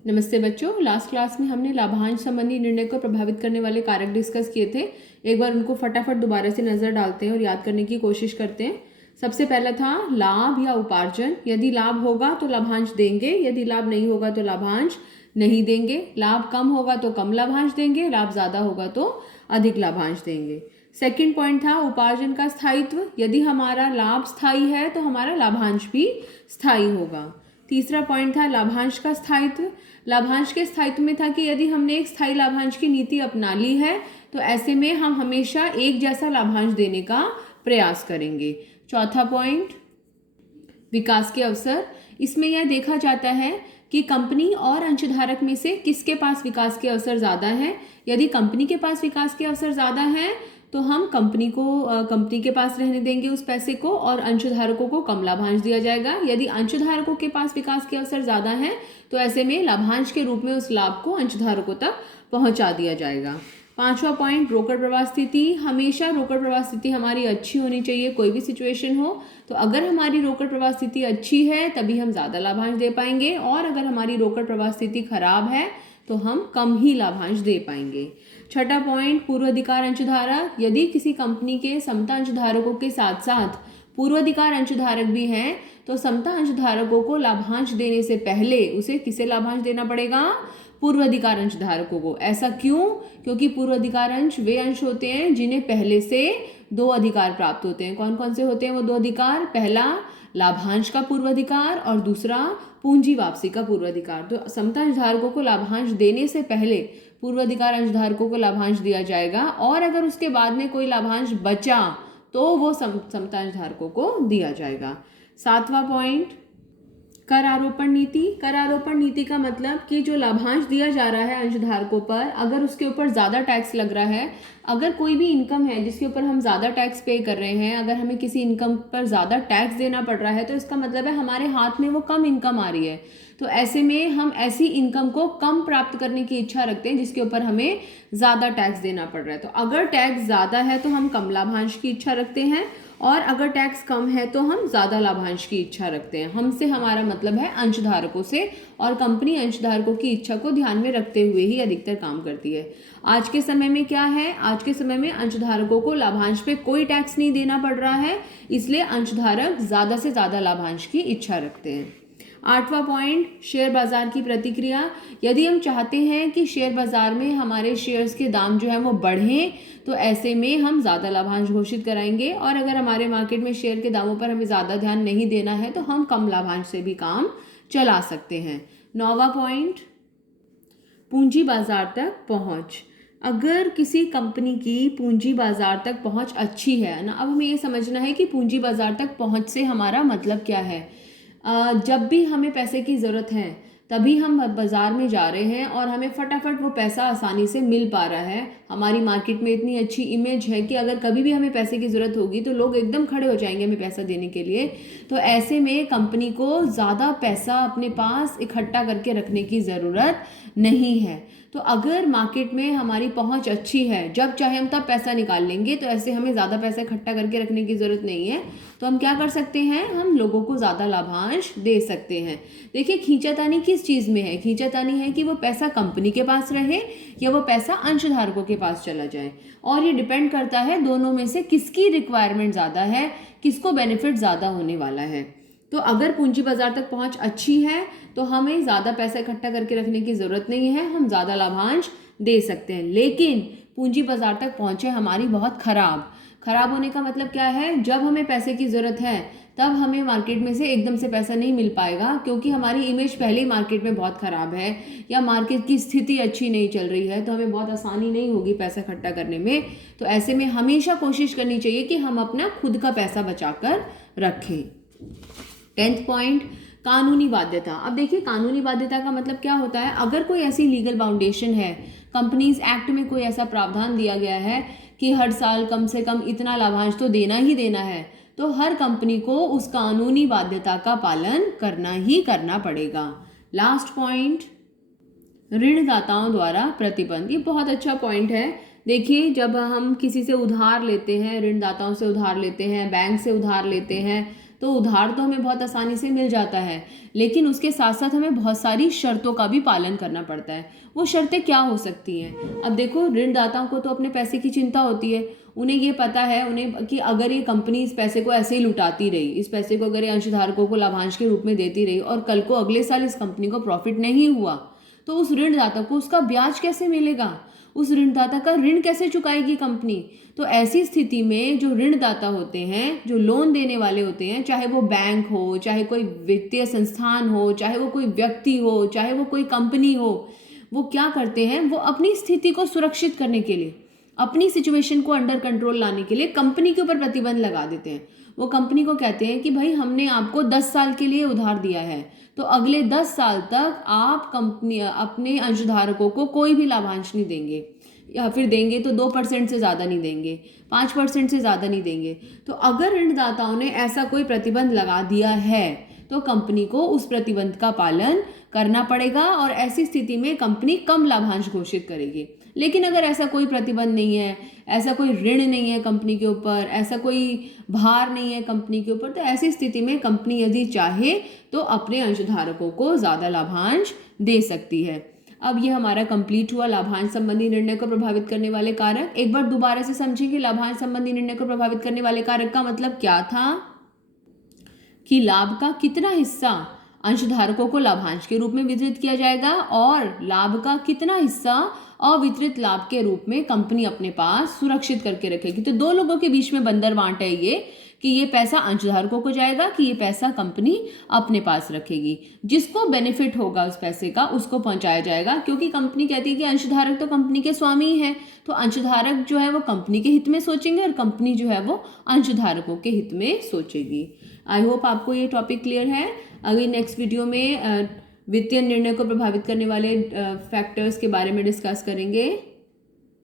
नमस्ते बच्चों, last class में हमने लाभांश संबंधी निर्णय को प्रभावित करने वाले कारक डिस्कस किए थे। एक बार उनको फटाफट दोबारा से नजर डालते हैं और याद करने की कोशिश करते हैं। सबसे पहला था लाभ या उपार्जन। यदि लाभ होगा तो लाभांश देंगे, यदि लाभ नहीं होगा तो लाभांश नहीं देंगे। लाभ कम होगा तो कम लाभांश देंगे, लाभ ज्यादा होगा तो अधिक लाभांश देंगे। सेकंड पॉइंट था उपार्जन का स्थायित्व। यदि हमारा लाभ स्थायी है तो हमारा लाभांश भी स्थायी होगा। तीसरा पॉइंट था लाभांश का स्थायित्व। लाभांश के स्थायित्व में था कि यदि हमने एक स्थायी लाभांश की नीति अपना ली है तो ऐसे में हम हमेशा एक जैसा लाभांश देने का प्रयास करेंगे। चौथा पॉइंट विकास के अवसर। इसमें यह देखा जाता है कि कंपनी और अंशधारक में से किसके पास विकास के अवसर ज़्यादा है। यदि कंपनी के पास विकास के अवसर ज़्यादा है तो हम कंपनी के पास रहने देंगे उस पैसे को और अंशधारकों को कम लाभांश दिया जाएगा। यदि अंशधारकों के पास विकास के अवसर ज़्यादा है तो ऐसे में लाभांश के रूप में उस लाभ को अंशधारकों तक पहुंचा दिया जाएगा। पांचवा पॉइंट रोकड़ प्रवाह स्थिति। हमेशा रोकड़ प्रवाह स्थिति हमारी अच्छी होनी चाहिए, कोई भी सिचुएशन हो। तो अगर हमारी रोकड़ प्रवाह स्थिति अच्छी है तभी हम ज़्यादा लाभांश दे पाएंगे, और अगर हमारी रोकड़ प्रवाह स्थिति खराब है तो हम कम ही लाभांश दे पाएंगे। छठा पॉइंट पूर्वाधिकार अंशधारक। यदि किसी कंपनी के समता अंशधारकों के साथ साथ पूर्वाधिकार अंशधारक भी हैं तो समता अंशधारकों को लाभांश देने से पहले उसे किसे लाभांश देना पड़ेगा? पूर्वाधिकार अंशधारकों को। ऐसा क्यों? क्योंकि पूर्वाधिकार अंश वे अंश होते हैं जिन्हें पहले से दो अधिकार प्राप्त होते हैं। कौन कौन से होते हैं वो दो अधिकार? पहला लाभांश का पूर्वाधिकार और दूसरा पूंजी वापसी का पूर्वाधिकार। तो समता अंशधारकों को लाभांश देने से पहले पूर्वाधिकार अंशधारकों को लाभांश दिया जाएगा, और अगर उसके बाद में कोई लाभांश बचा तो वो समता अंशधारकों को दिया जाएगा। सातवां पॉइंट कर आरोपण नीति। कर आरोपण नीति का मतलब कि जो लाभांश दिया जा रहा है अंशधारकों पर, अगर उसके ऊपर ज़्यादा टैक्स लग रहा है, अगर कोई भी इनकम है जिसके ऊपर हम ज़्यादा टैक्स पे कर रहे हैं, अगर हमें किसी इनकम पर ज़्यादा टैक्स देना पड़ रहा है तो इसका मतलब है हमारे हाथ में वो कम इनकम आ रही है। तो ऐसे में हम ऐसी इनकम को कम प्राप्त करने की इच्छा रखते हैं जिसके ऊपर हमें ज़्यादा टैक्स देना पड़ रहा है। तो अगर टैक्स ज़्यादा है तो हम कम लाभांश की इच्छा रखते हैं, और अगर टैक्स कम है तो हम ज़्यादा लाभांश की इच्छा रखते हैं। हमसे हमारा मतलब है अंशधारकों से, और कंपनी अंशधारकों की इच्छा को ध्यान में रखते हुए ही अधिकतर काम करती है। आज के समय में क्या है? आज के समय में अंशधारकों को लाभांश पे कोई टैक्स नहीं देना पड़ रहा है, इसलिए अंशधारक ज़्यादा से ज़्यादा लाभांश की इच्छा रखते हैं। आठवां पॉइंट शेयर बाजार की प्रतिक्रिया। यदि हम चाहते हैं कि शेयर बाजार में हमारे शेयर्स के दाम जो है वो बढ़ें तो ऐसे में हम ज़्यादा लाभांश घोषित कराएंगे, और अगर हमारे मार्केट में शेयर के दामों पर हमें ज़्यादा ध्यान नहीं देना है तो हम कम लाभांश से भी काम चला सकते हैं। नौवां पॉइंट पूंजी बाजार तक पहुंच। अगर किसी कंपनी की पूंजी बाजार तक पहुंच अच्छी है ना, अब हमें ये समझना है कि पूंजी बाजार तक पहुंच से हमारा मतलब क्या है। जब भी हमें पैसे की ज़रूरत है तभी हम बाज़ार में जा रहे हैं और हमें फटाफट वो पैसा आसानी से मिल पा रहा है। हमारी मार्केट में इतनी अच्छी इमेज है कि अगर कभी भी हमें पैसे की ज़रूरत होगी तो लोग एकदम खड़े हो जाएंगे हमें पैसा देने के लिए। तो ऐसे में कंपनी को ज़्यादा पैसा अपने पास इकट्ठा करके रखने की ज़रूरत नहीं है। तो अगर मार्केट में हमारी पहुंच अच्छी है, जब चाहे हम तब पैसा निकाल लेंगे, तो ऐसे हमें ज़्यादा पैसा इकट्ठा करके रखने की ज़रूरत नहीं है। तो हम क्या कर सकते हैं? हम लोगों को ज़्यादा लाभांश दे सकते हैं। देखिए खींचातानी किस चीज़ में है? खींचातानी है कि वो पैसा कंपनी के पास रहे या वो पैसा अंशधारकों के पास चला जाए, और ये डिपेंड करता है दोनों में से किसकी रिक्वायरमेंट ज़्यादा है, किसको बेनिफिट ज़्यादा होने वाला है। तो अगर पूंजी बाजार तक पहुंच अच्छी है तो हमें ज़्यादा पैसा इकट्ठा करके रखने की ज़रूरत नहीं है, हम ज़्यादा लाभांश दे सकते हैं। लेकिन पूंजी बाजार तक पहुंचे हमारी बहुत खराब होने का मतलब क्या है? जब हमें पैसे की ज़रूरत है तब हमें मार्केट में से एकदम से पैसा नहीं मिल पाएगा, क्योंकि हमारी इमेज पहले ही मार्केट में बहुत ख़राब है या मार्केट की स्थिति अच्छी नहीं चल रही है, तो हमें बहुत आसानी नहीं होगी पैसा इकट्ठा करने में। तो ऐसे में हमेशा कोशिश करनी चाहिए कि हम अपना खुद का पैसा बचा कर रखें। 10th पॉइंट कानूनी बाध्यता। अब देखिए कानूनी बाध्यता का मतलब क्या होता है? अगर कोई ऐसी लीगल बाउंडेशन है, कंपनीज एक्ट में कोई ऐसा प्रावधान दिया गया है कि हर साल कम से कम इतना लाभांश तो देना ही देना है, तो हर कंपनी को उस कानूनी बाध्यता का पालन करना ही करना पड़ेगा। लास्ट पॉइंट ऋणदाताओं द्वारा प्रतिबंध। ये बहुत अच्छा पॉइंट है। देखिए जब हम किसी से उधार लेते हैं, ऋणदाताओं से उधार लेते हैं, बैंक से उधार लेते हैं, तो उधार तो हमें बहुत आसानी से मिल जाता है, लेकिन उसके साथ साथ हमें बहुत सारी शर्तों का भी पालन करना पड़ता है। वो शर्तें क्या हो सकती हैं? अब देखो, ऋणदाताओं को तो अपने पैसे की चिंता होती है। उन्हें ये पता है उन्हें कि अगर ये कंपनी इस पैसे को ऐसे ही लुटाती रही, इस पैसे को अगर ये अंशधारकों को लाभांश के रूप में देती रही और कल को अगले साल इस कंपनी को प्रॉफिट नहीं हुआ, तो उस ऋणदाता को उसका ब्याज कैसे मिलेगा? उस ऋणदाता का ऋण कैसे चुकाएगी कंपनी? तो ऐसी स्थिति में जो ऋणदाता होते हैं, जो लोन देने वाले होते हैं, चाहे वो बैंक हो, चाहे कोई वित्तीय संस्थान हो, चाहे वो कोई व्यक्ति हो, चाहे वो कोई कंपनी हो, वो क्या करते हैं? वो अपनी स्थिति को सुरक्षित करने के लिए, अपनी सिचुएशन को अंडर कंट्रोल लाने के लिए कंपनी के ऊपर प्रतिबंध लगा देते हैं। वो कंपनी को कहते हैं कि भाई हमने आपको 10 साल के लिए उधार दिया है, तो अगले 10 साल तक आप कंपनी अपने अंशधारकों को कोई भी लाभांश नहीं देंगे, या फिर देंगे तो 2% से ज़्यादा नहीं देंगे, 5% से ज़्यादा नहीं देंगे। तो अगर ऋणदाताओं ने ऐसा कोई प्रतिबंध लगा दिया है तो कंपनी को उस प्रतिबंध का पालन करना पड़ेगा और ऐसी स्थिति में कंपनी कम लाभांश घोषित करेगी। लेकिन अगर ऐसा कोई प्रतिबंध नहीं है, ऐसा कोई ऋण नहीं है कंपनी के ऊपर, ऐसा कोई भार नहीं है कंपनी के ऊपर, तो ऐसी स्थिति में कंपनी यदि चाहे तो अपने अंशधारकों को ज़्यादा लाभांश दे सकती है। अब ये हमारा कंप्लीट हुआ लाभांश संबंधी निर्णय को प्रभावित करने वाले कारक। एक बार दोबारा से समझेंगे, लाभांश संबंधी निर्णय को प्रभावित करने वाले कारक का मतलब क्या था? कि लाभ का कितना हिस्सा अंशधारकों को लाभांश के रूप में वितरित किया जाएगा और लाभ का कितना हिस्सा अवितरित लाभ के रूप में कंपनी अपने पास सुरक्षित करके रखेगी। तो दो लोगों के बीच में बंदर बांट है ये, कि ये पैसा अंशधारकों को जाएगा कि ये पैसा कंपनी अपने पास रखेगी। जिसको बेनिफिट होगा उस पैसे का उसको पहुंचाया जाएगा, क्योंकि कंपनी कहती है कि अंशधारक तो कंपनी के स्वामी है, तो अंशधारक जो है वो कंपनी के हित में सोचेंगे और कंपनी जो है वो अंशधारकों के हित में सोचेगी। आई होप आपको ये टॉपिक क्लियर है। अगली नेक्स्ट वीडियो में वित्तीय निर्णय को प्रभावित करने वाले फैक्टर्स के बारे में डिस्कस करेंगे।